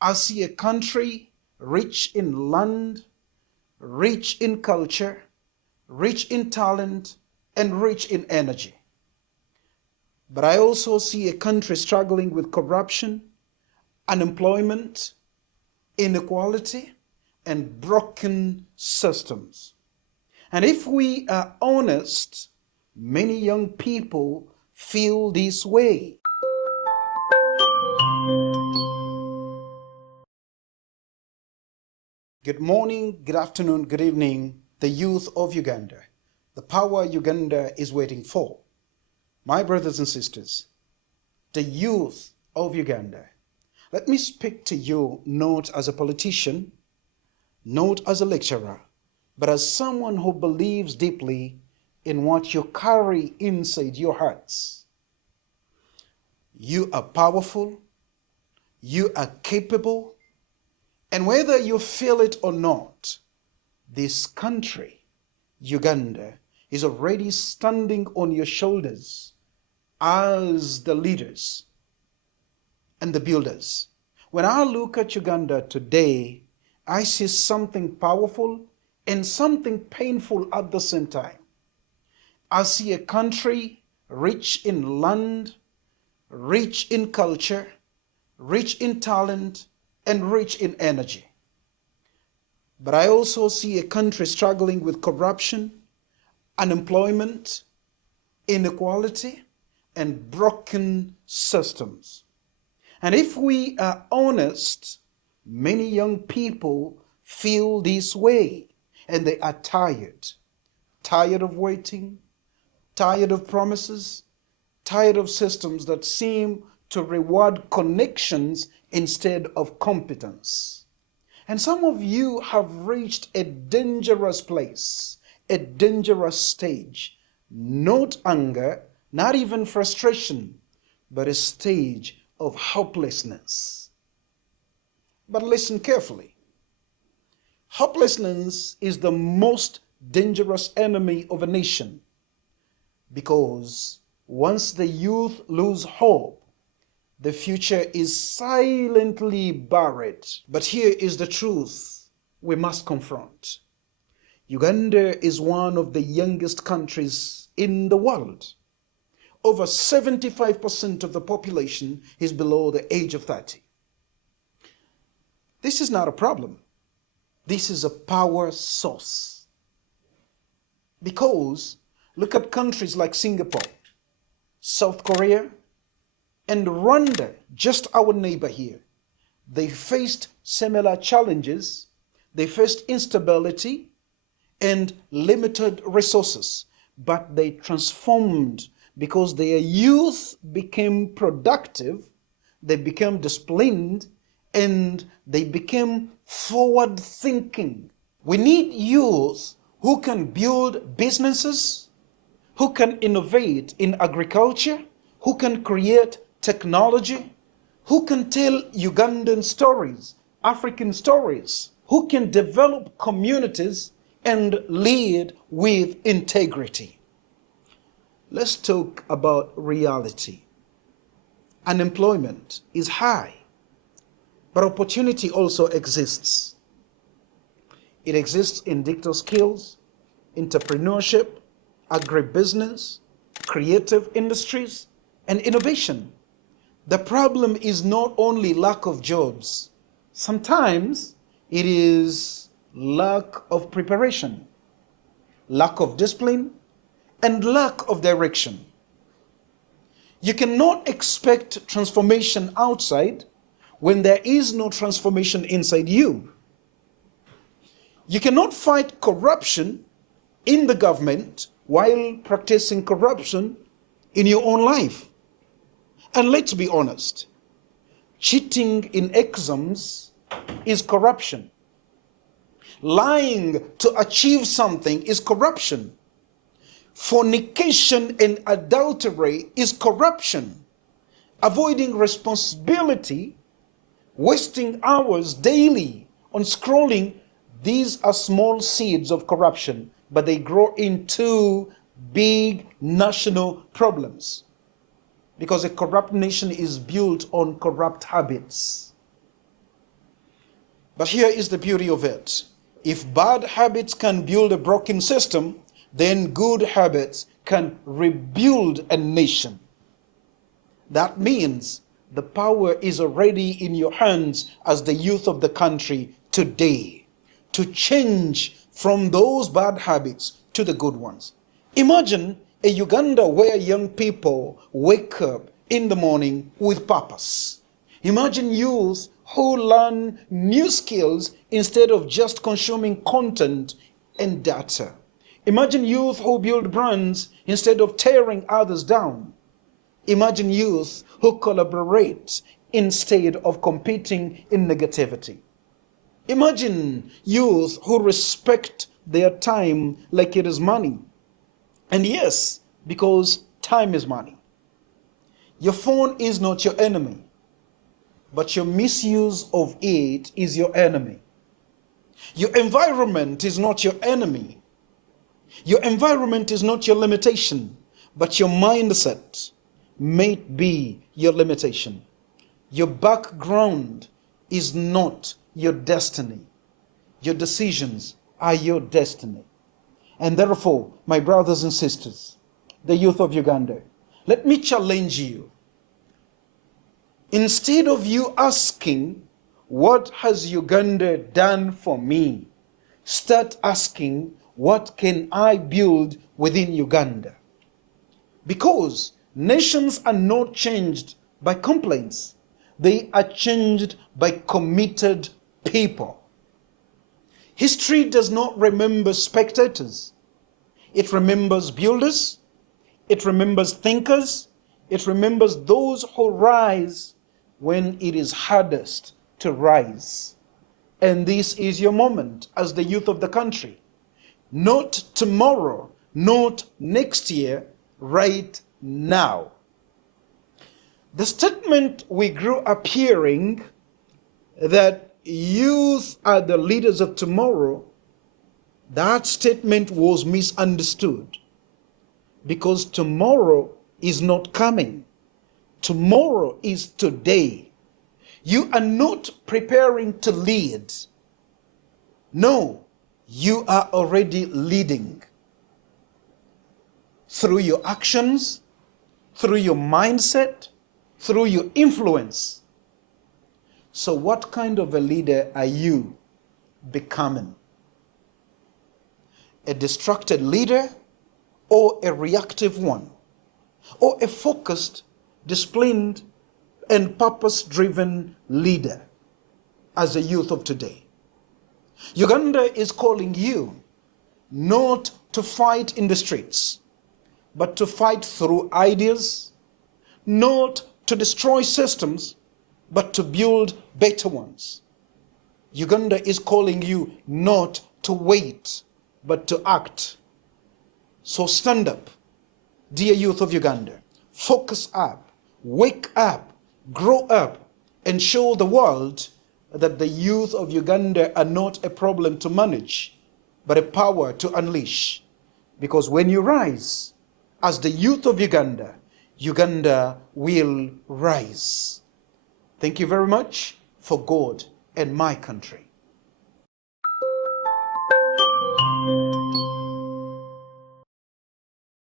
I see a country rich in land, rich in culture, rich in talent, and rich in energy. But I also see a country struggling with corruption, unemployment, inequality, and broken systems. And if we are honest, many young people feel this way. Good morning, good afternoon, good evening, the youth of Uganda. The power Uganda is waiting for. My brothers and sisters, the youth of Uganda. Let me speak to you not as a politician, not as a lecturer, but as someone who believes deeply in what you carry inside your hearts. You are powerful, you are capable, and whether you feel it or not, this country, Uganda, is already standing on your shoulders as the leaders and the builders. When I look at Uganda today, I see something powerful and something painful at the same time. I see a country rich in land, rich in culture, rich in talent, and rich in energy. But I also see a country struggling with corruption, unemployment, inequality, and broken systems. And if we are honest, many young people feel this way, and they are tired. Tired of waiting, tired of promises, tired of systems that seem to reward connections instead of competence. And some of you have reached a dangerous place, a dangerous stage. Not anger, not even frustration, but a stage of hopelessness. But listen carefully. Hopelessness is the most dangerous enemy of a nation, because once the youth lose hope, the future is silently buried. But here is the truth we must confront. Uganda is one of the youngest countries in the world. Over 75% of the population is below the age of 30. This is not a problem. This is a power source. Because look at countries like Singapore, South Korea, and Rwanda, just our neighbor here. They faced similar challenges. They faced instability and limited resources, but they transformed because their youth became productive, they became disciplined, and they became forward thinking. We need youth who can build businesses, who can innovate in agriculture, who can create technology, who can tell Ugandan stories, African stories, who can develop communities and lead with integrity. Let's talk about reality. Unemployment is high, but opportunity also exists. It exists in digital skills, entrepreneurship, agribusiness, creative industries, and innovation. The problem is not only lack of jobs. Sometimes it is lack of preparation, lack of discipline, and lack of direction. You cannot expect transformation outside when there is no transformation inside you. You cannot fight corruption in the government while practicing corruption in your own life. And let's be honest, cheating in exams is corruption. Lying to achieve something is corruption. Fornication and adultery is corruption. Avoiding responsibility, wasting hours daily on scrolling, these are small seeds of corruption, but they grow into big national problems. Because a corrupt nation is built on corrupt habits. But here is the beauty of it. If bad habits can build a broken system, then good habits can rebuild a nation. That means the power is already in your hands as the youth of the country today to change from those bad habits to the good ones. Imagine a Uganda where young people wake up in the morning with purpose. Imagine youth who learn new skills instead of just consuming content and data. Imagine youth who build brands instead of tearing others down. Imagine youth who collaborate instead of competing in negativity. Imagine youth who respect their time like it is money. And yes, because time is money. Your phone is not your enemy, but your misuse of it is your enemy. Your environment is not your enemy. Your environment is not your limitation, but your mindset may be your limitation. Your background is not your destiny. Your decisions are your destiny. And therefore, my brothers and sisters, the youth of Uganda, let me challenge you. Instead of you asking, what has Uganda done for me? Start asking, what can I build within Uganda? Because nations are not changed by complaints. They are changed by committed people. History does not remember spectators. It remembers builders. It remembers thinkers. It remembers those who rise when it is hardest to rise. And this is your moment as the youth of the country. Not tomorrow, not next year, right now. The statement we grew up hearing that youth are the leaders of tomorrow, that statement was misunderstood because tomorrow is not coming. Tomorrow is today. You are not preparing to lead. No, you are already leading through your actions, through your mindset, through your influence. So what kind of a leader are you becoming? A distracted leader or a reactive one? Or a focused, disciplined, and purpose-driven leader as a youth of today? Uganda is calling you not to fight in the streets, but to fight through ideas, not to destroy systems, but to build better ones. Uganda is calling you not to wait, but to act. So stand up, dear youth of Uganda. Focus up, wake up, grow up, and show the world that the youth of Uganda are not a problem to manage, but a power to unleash. Because when you rise as the youth of Uganda, Uganda will rise. Thank you very much for God and my country.